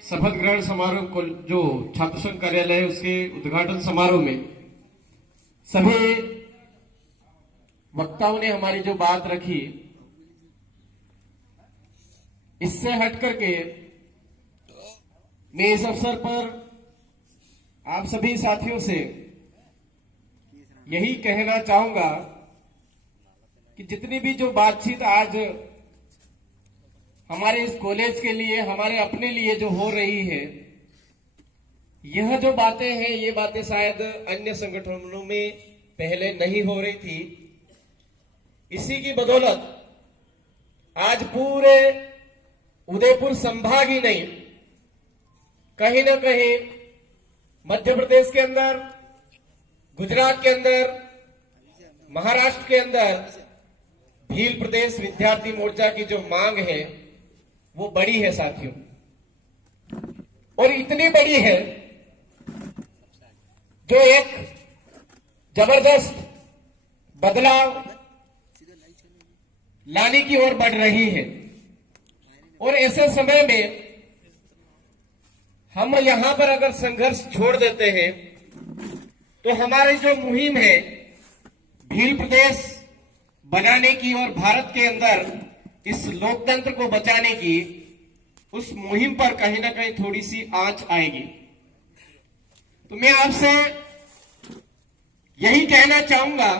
शपथ ग्रहण समारोह को जो छात्र संघ कार्यालय है उसके उद्घाटन समारोह में सभी वक्ताओं ने हमारी जो बात रखी, इससे हट करके मैं इस अवसर पर आप सभी साथियों से यही कहना चाहूंगा कि जितनी भी जो बातचीत आज हमारे इस कॉलेज के लिए, हमारे अपने लिए जो हो रही है, यह जो बातें हैं, ये बातें शायद अन्य संगठनों में पहले नहीं हो रही थी। इसी की बदौलत आज पूरे उदयपुर संभाग ही नहीं, कहीं ना कहीं मध्य प्रदेश के अंदर, गुजरात के अंदर, महाराष्ट्र के अंदर भील प्रदेश विद्यार्थी मोर्चा की जो मांग है वो बड़ी है साथियों, और इतनी बड़ी है जो एक जबरदस्त बदलाव लाने की ओर बढ़ रही है। और ऐसे समय में हम यहां पर अगर संघर्ष छोड़ देते हैं तो हमारी जो मुहिम है भील प्रदेश बनाने की और भारत के अंदर इस लोकतंत्र को बचाने की, उस मुहिम पर कहीं ना कहीं थोड़ी सी आंच आएगी। तो मैं आपसे यही कहना चाहूंगा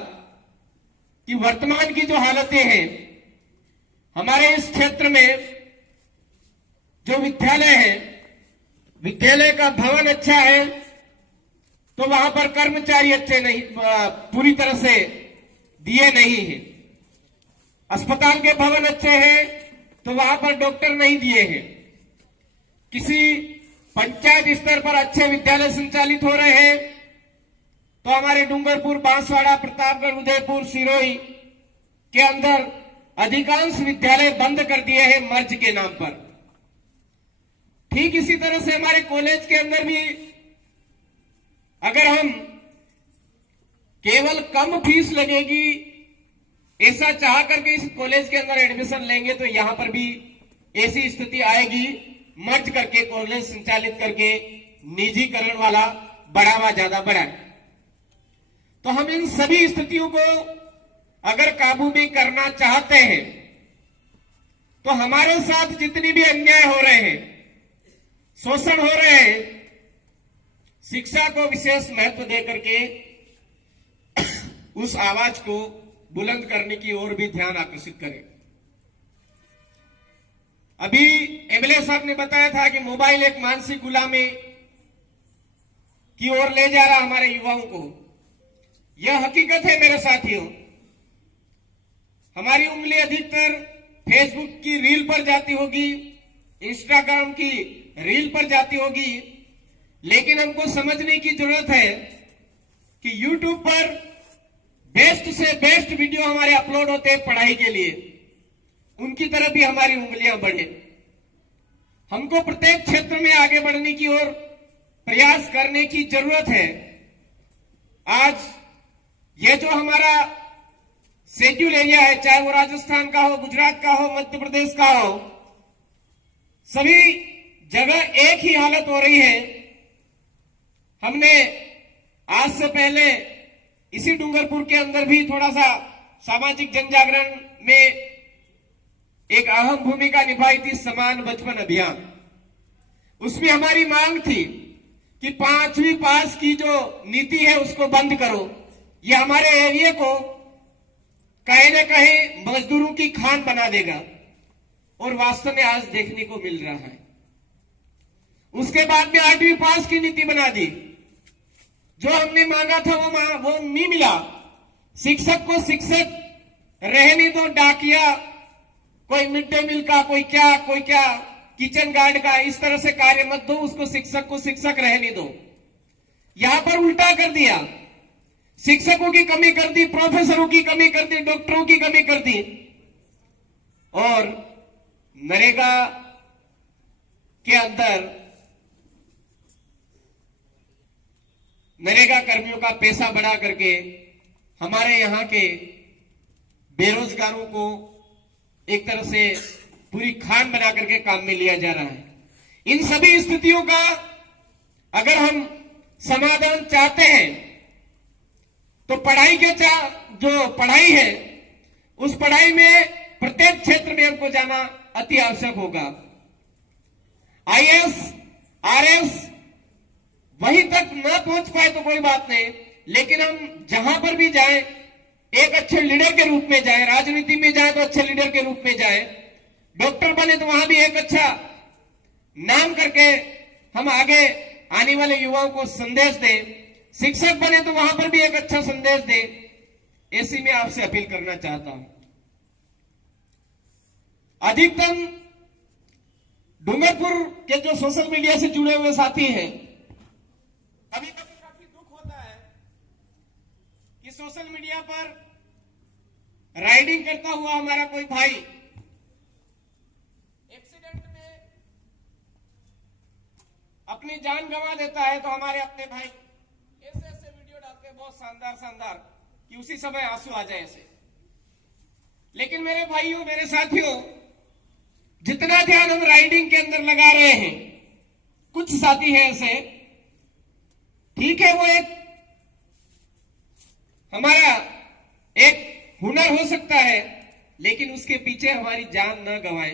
कि वर्तमान की जो हालतें हैं, हमारे इस क्षेत्र में जो विद्यालय है, विद्यालय का भवन अच्छा है तो वहां पर कर्मचारी अच्छे नहीं, पूरी तरह से दिए नहीं है। अस्पताल के भवन अच्छे हैं तो वहां पर डॉक्टर नहीं दिए हैं। किसी पंचायत स्तर पर अच्छे विद्यालय संचालित हो रहे हैं तो हमारे डूंगरपुर, बांसवाड़ा, प्रतापगढ़, उदयपुर, सिरोही के अंदर अधिकांश विद्यालय बंद कर दिए हैं मर्ज के नाम पर। ठीक इसी तरह से हमारे कॉलेज के अंदर भी अगर हम केवल कम फीस लगेगी ऐसा चाह करके इस कॉलेज के अंदर एडमिशन लेंगे तो यहां पर भी ऐसी स्थिति आएगी, मर्ज करके कॉलेज संचालित करके निजीकरण वाला बढ़ावा ज्यादा बढ़ाए। तो हम इन सभी स्थितियों को अगर काबू में करना चाहते हैं तो हमारे साथ जितनी भी अन्याय हो रहे हैं, शोषण हो रहे हैं, शिक्षा को विशेष महत्व देकर के उस आवाज को बुलंद करने की ओर भी ध्यान आकर्षित करें। अभी एमएलए साहब ने बताया था कि मोबाइल एक मानसिक गुलामी की ओर ले जा रहा हमारे युवाओं को। यह हकीकत है मेरे साथियों। हमारी उंगली अधिकतर फेसबुक की रील पर जाती होगी, इंस्टाग्राम की रील पर जाती होगी, लेकिन हमको समझने की जरूरत है कि यूट्यूब पर बेस्ट से बेस्ट वीडियो हमारे अपलोड होते हैं पढ़ाई के लिए, उनकी तरफ भी हमारी उंगलियां बढ़े। हमको प्रत्येक क्षेत्र में आगे बढ़ने की ओर प्रयास करने की जरूरत है। आज ये जो हमारा शेड्यूल एरिया है, चाहे वो राजस्थान का हो, गुजरात का हो, मध्य प्रदेश का हो, सभी जगह एक ही हालत हो रही है। हमने आज से पहले इसी डूंगरपुर के अंदर भी थोड़ा सा सामाजिक जनजागरण में एक अहम भूमिका निभाई थी, समान बचपन अभियान। उसमें हमारी मांग थी कि 5वीं पास की जो नीति है उसको बंद करो। ये हमारे एरिया को कहीं न कहीं मजदूरों की खान बना देगा, और वास्तव में आज देखने को मिल रहा है। उसके बाद में 8वीं पास की नीति बना दी। जो हमने मांगा था वो नहीं मिला। शिक्षक को शिक्षक रहने दो, डाकिया, कोई मिड डे मील का, कोई क्या किचन गार्ड का, इस तरह से कार्य मत दो, उसको शिक्षक को शिक्षक रहने दो। यहां पर उल्टा कर दिया, शिक्षकों की कमी कर दी, प्रोफेसरों की कमी कर दी, डॉक्टरों की कमी कर दी, और नरेगा के अंदर नरेगा कर्मियों का पैसा बढ़ा करके हमारे यहां के बेरोजगारों को एक तरह से पूरी खान बना करके काम में लिया जा रहा है। इन सभी स्थितियों का अगर हम समाधान चाहते हैं तो पढ़ाई के जो पढ़ाई है उस पढ़ाई में प्रत्येक क्षेत्र में हमको जाना अति आवश्यक होगा। आईएएस, आरएस वहीं तक न पहुंच पाए तो कोई बात नहीं, लेकिन हम जहां पर भी जाएं एक अच्छे लीडर के रूप में जाएं, राजनीति में जाएं तो अच्छे लीडर के रूप में जाएं, डॉक्टर बने तो वहां भी एक अच्छा नाम करके हम आगे आने वाले युवाओं को संदेश दें, शिक्षक बने तो वहां पर भी एक अच्छा संदेश दें। ऐसी मैं आपसे अपील करना चाहता हूं। अधिकतम डूंगरपुर के जो सोशल मीडिया से जुड़े हुए साथी हैं, कभी कभी काफी दुख होता है कि सोशल मीडिया पर राइडिंग करता हुआ हमारा कोई भाई एक्सीडेंट में अपनी जान गंवा देता है तो हमारे अपने भाई ऐसे ऐसे वीडियो डालते हैं, बहुत शानदार शानदार, कि उसी समय आंसू आ जाए ऐसे। लेकिन मेरे भाइयों, मेरे साथियों, जितना ध्यान हम राइडिंग के अंदर लगा रहे हैं, कुछ साथी हैं ऐसे, ठीक है वो एक हमारा एक हुनर हो सकता है, लेकिन उसके पीछे हमारी जान न गंवाए।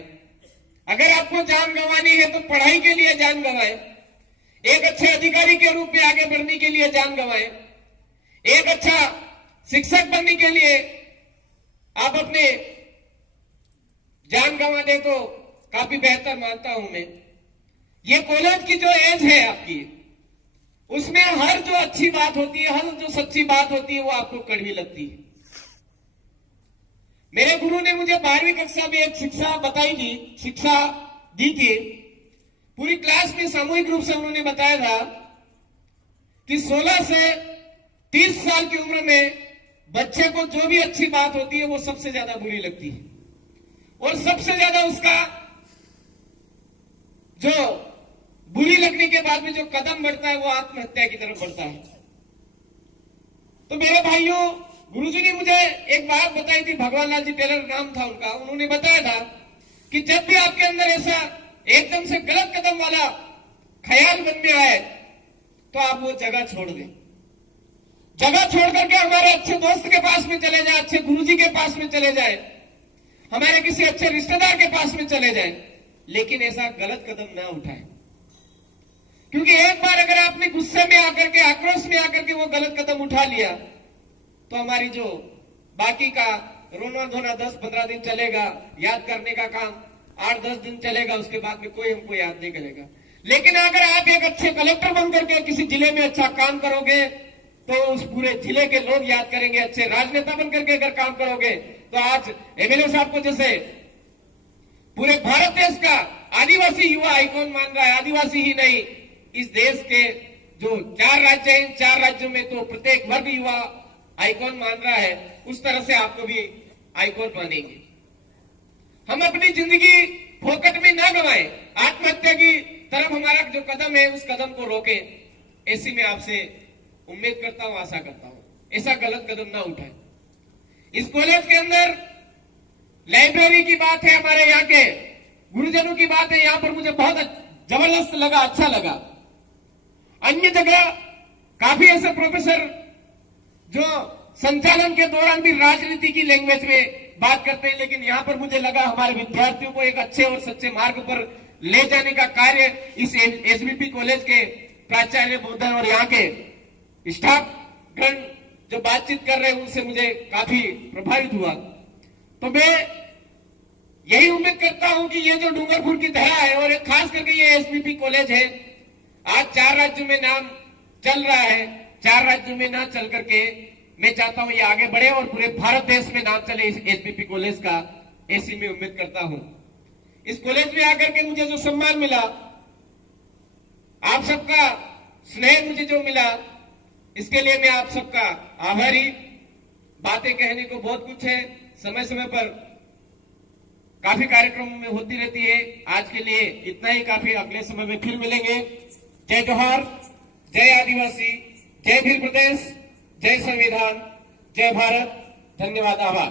अगर आपको जान गंवानी है तो पढ़ाई के लिए जान गंवाए, एक अच्छे अधिकारी के रूप में आगे बढ़ने के लिए जान गंवाए, एक अच्छा शिक्षक बनने के लिए आप अपने जान गंवा दे तो काफी बेहतर मानता हूं मैं। ये कॉलेज की जो एज है आपकी, उसमें हर जो अच्छी बात होती है, हर जो सच्ची बात होती है, वो आपको कड़वी लगती है। मेरे गुरु ने मुझे 12वीं कक्षा में एक शिक्षा दी थी। पूरी क्लास में सामूहिक रूप से उन्होंने बताया था कि 16 से 30 साल की उम्र में बच्चे को जो भी अच्छी बात होती है वो सबसे ज्यादा बुरी लगती है, और सबसे ज्यादा उसका जो बुरी लगने के बाद में जो कदम बढ़ता है वो आत्महत्या की तरफ बढ़ता है। तो मेरे भाइयों, गुरुजी ने मुझे एक बात बताई थी, भगवान लाल जी टेलर नाम था उनका, उन्होंने बताया था कि जब भी आपके अंदर ऐसा एकदम से गलत कदम वाला ख्याल मन में आए तो आप वो जगह छोड़ दें। जगह छोड़ करके हमारे अच्छे दोस्त के पास में चले जाए, अच्छे गुरुजी के पास में चले जाए, हमारे किसी अच्छे रिश्तेदार के पास में चले जाए, लेकिन ऐसा गलत कदम ना उठाए। क्योंकि एक बार अगर आपने गुस्से में आकर के, आक्रोश में आकर के वो गलत कदम उठा लिया तो हमारी जो बाकी का रोना धोना 10-15 दिन चलेगा, याद करने का काम 8-10 दिन चलेगा, उसके बाद में कोई हमको याद नहीं करेगा। लेकिन अगर आप एक अच्छे कलेक्टर बनकर के किसी जिले में अच्छा काम करोगे तो उस पूरे जिले के लोग याद करेंगे। अच्छे राजनेता बनकर के अगर काम करोगे तो आज एमएलए साहब को जैसे पूरे भारत देश का आदिवासी युवा आइकॉन मान रहा है, आदिवासी ही नहीं, इस देश के जो 4 राज्य हैं, इन 4 राज्यों में तो प्रत्येक वर्ग युवा आइकॉन मान रहा है, उस तरह से आपको भी आइकॉन मानेंगे। हम अपनी जिंदगी फोकट में ना गंवाएं, आत्महत्या की तरफ हमारा जो कदम है उस कदम को रोकें। ऐसी मैं आपसे उम्मीद करता हूं, आशा करता हूं, ऐसा गलत कदम ना उठाएं। इस कॉलेज के अंदर लाइब्रेरी की बात है, हमारे यहाँ के गुरुजनों की बात है, यहां पर मुझे बहुत जबरदस्त लगा, अच्छा लगा। अन्य जगह काफी ऐसे प्रोफेसर जो संचालन के दौरान भी राजनीति की लैंग्वेज में बात करते हैं, लेकिन यहां पर मुझे लगा हमारे विद्यार्थियों को एक अच्छे और सच्चे मार्ग पर ले जाने का कार्य इस एसबीपी कॉलेज के प्राचार्य महोदय और यहाँ के स्टाफ गण जो बातचीत कर रहे हैं उनसे मुझे काफी प्रभावित हुआ। तो मैं यही उम्मीद करता हूं कि ये जो डूंगरपुर की धरा है, और खास करके ये एसबीपी कॉलेज है, आज 4 राज्यों में नाम चल रहा है, 4 राज्यों में ना चल करके मैं चाहता हूं ये आगे बढ़े और पूरे भारत देश में नाम चले इस एसबीपी कॉलेज का, ऐसी मैं उम्मीद करता हूं। इस कॉलेज में आकर के मुझे जो सम्मान मिला, आप सबका स्नेह मुझे जो मिला, इसके लिए मैं आप सबका आभारी। बातें कहने को बहुत कुछ है, समय समय पर काफी कार्यक्रम में होती रहती है। आज के लिए इतना ही काफी, अगले समय में फिर मिलेंगे। जय जोहार, जय आदिवासी, जय भील प्रदेश, जय संविधान, जय भारत। धन्यवाद, आभार।